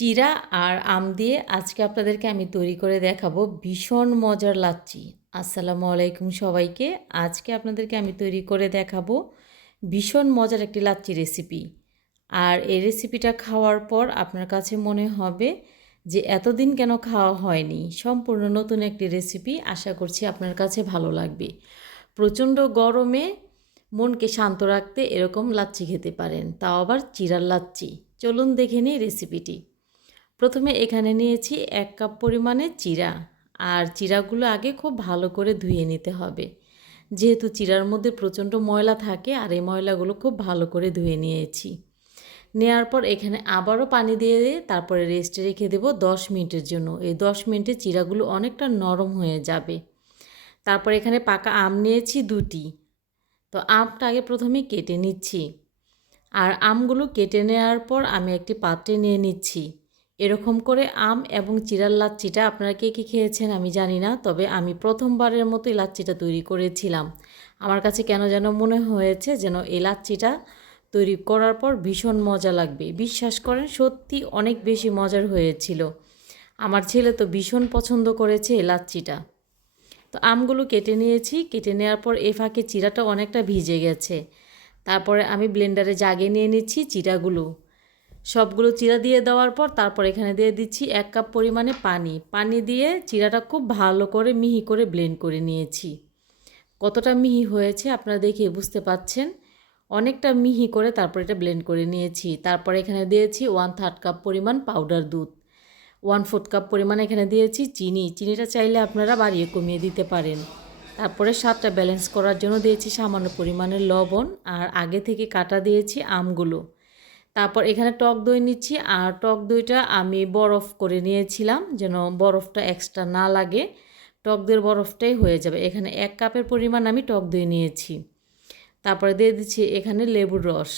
চিরা আর আম দিয়ে আজকে আপনাদেরকে আমি তৈরি করে দেখাবো ভীষণ মজার লাচ্ছি। আসসালামু আলাইকুম সবাইকে। আজকে আপনাদেরকে আমি তৈরি করে দেখাবো ভীষণ মজার একটি লাচ্ছি রেসিপি। আর এই রেসিপিটা খাওয়ার পর আপনার কাছে মনে হবে যে এতদিন কেন খাওয়া হয়নি। সম্পূর্ণ নতুন একটি রেসিপি আশা করছি আপনার কাছে ভালো লাগবে। প্রচণ্ড গরমে মনকে শান্ত রাখতে এরকম লাচ্ছি খেতে পারেন। তাও আবার চিরার লাচ্ছি। চলুন দেখে নিই রেসিপিটি। প্রথমে এখানে নিয়েছি এক কাপ পরিমাণে চিরা আর চিরাগুলো আগে খুব ভালো করে ধুয়ে নিতে হবে। যেহেতু চিরার মধ্যে প্রচণ্ড ময়লা থাকে আর এই ময়লাগুলো খুব ভালো করে ধুয়ে নিয়েছি। নেওয়ার পর এখানে আবারও পানি দিয়ে দিয়ে তারপরে রেস্টে রেখে দেবো দশ মিনিটের জন্য। এই দশ মিনিটে চিরাগুলো অনেকটা নরম হয়ে যাবে। তারপর এখানে পাকা আম নিয়েছি দুটি। তো আমটা আগে প্রথমে কেটে নিচ্ছি। আর আমগুলো কেটে নেওয়ার পর আমি একটি পাত্রে নিয়ে নিচ্ছি। এরকম করে আম এবং চিরার লাচ্ছিটা আপনারা কে কী খেয়েছেন আমি জানি না, তবে আমি প্রথমবারের মতো এই লাচ্ছিটা তৈরি করেছিলাম। আমার কাছে কেন যেন মনে হয়েছে যেন এই লাচ্ছিটা তৈরি করার পর ভীষণ মজা লাগবে। বিশ্বাস করেন, সত্যি অনেক বেশি মজার হয়েছিল। আমার ছেলে তো ভীষণ পছন্দ করেছে এই লাচ্ছিটা। তো আমগুলো কেটে নিয়েছি, কেটে নেওয়ার পর এ ফাঁকে চিরাটা অনেকটা ভিজে গেছে। তারপরে আমি ব্লেন্ডারে জাগে নিয়ে নিচ্ছি চিরাগুলো। সবগুলো চিরা দিয়ে দেওয়ার পর তারপর এখানে দিয়ে দিচ্ছি এক কাপ পরিমাণে পানি। পানি দিয়ে চিরাটা খুব ভালো করে মিহি করে ব্লেন্ড করে নিয়েছি। কতটা মিহি হয়েছে আপনারা দেখে বুঝতে পাচ্ছেন? অনেকটা মিহি করে তারপর এটা ব্লেন্ড করে নিয়েছি। তারপর এখানে দিয়েছি ওয়ান থার্ড কাপ পরিমাণ পাউডার দুধ। ওয়ান ফোর্থ কাপ পরিমাণ এখানে দিয়েছি চিনি। চিনিটা চাইলে আপনারা বাড়িয়ে কমিয়ে দিতে পারেন। তারপরে স্বাদটা ব্যালেন্স করার জন্য দিয়েছি সামান্য পরিমাণের লবণ। আর আগে থেকে কাটা দিয়েছি আমগুলো। তারপর এখানে টক দই নিচ্ছি আর টক দইটা আমি বরফ করে নিয়েছিলাম যেন বরফটা এক্সট্রা না লাগে। টক দইয়ের বরফটাই হয়ে যাবে। এখানে এক কাপের পরিমাণ আমি টক দই নিয়েছি। তারপরে দিয়ে দিচ্ছি এখানে লেবুর রস।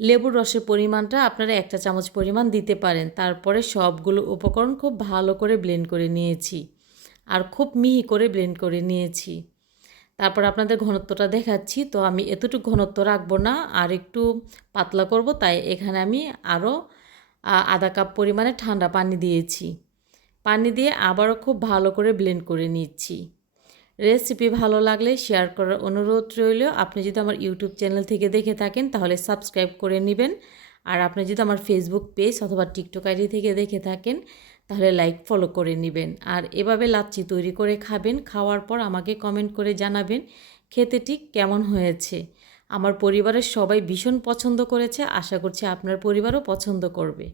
লেবুর রসের পরিমাণটা আপনারা একটা চামচ পরিমাণ দিতে পারেন। তারপরে সবগুলো উপকরণ খুব ভালো করে ব্লেন্ড করে নিয়েছি। আর খুব মিহি করে ব্লেন্ড করে নিয়েছি। তারপর আপনাদের ঘনত্বটা দেখাচ্ছি। তো আমি এতটুকু ঘনত্ব রাখব না, আর একটু পাতলা করব, তাই এখানে আমি আরও আধা কাপ পরিমাণে ঠান্ডা পানি দিয়েছি। পানি দিয়ে আবারও খুব ভালো করে ব্লেন্ড করে নিচ্ছি। রেসিপি ভালো লাগলে শেয়ার করার অনুরোধ রইল। আপনি যদি আমার ইউটিউব চ্যানেল থেকে দেখে থাকেন, তাহলে সাবস্ক্রাইব করে নেবেন। আর আপনি যদি আমার ফেসবুক পেজ অথবা টিকটক আইডি থেকে দেখে থাকেন তাহলে লাইক ফলো করে নেবেন। আর এভাবে লাচ্ছি তৈরি করে খাবেন, খাওয়ার পর আমাকে কমেন্ট করে জানাবেন খেতে ঠিক কেমন হয়েছে। আমার পরিবারের সবাই ভীষণ পছন্দ করেছে, আশা করছি আপনার পরিবারও পছন্দ করবে।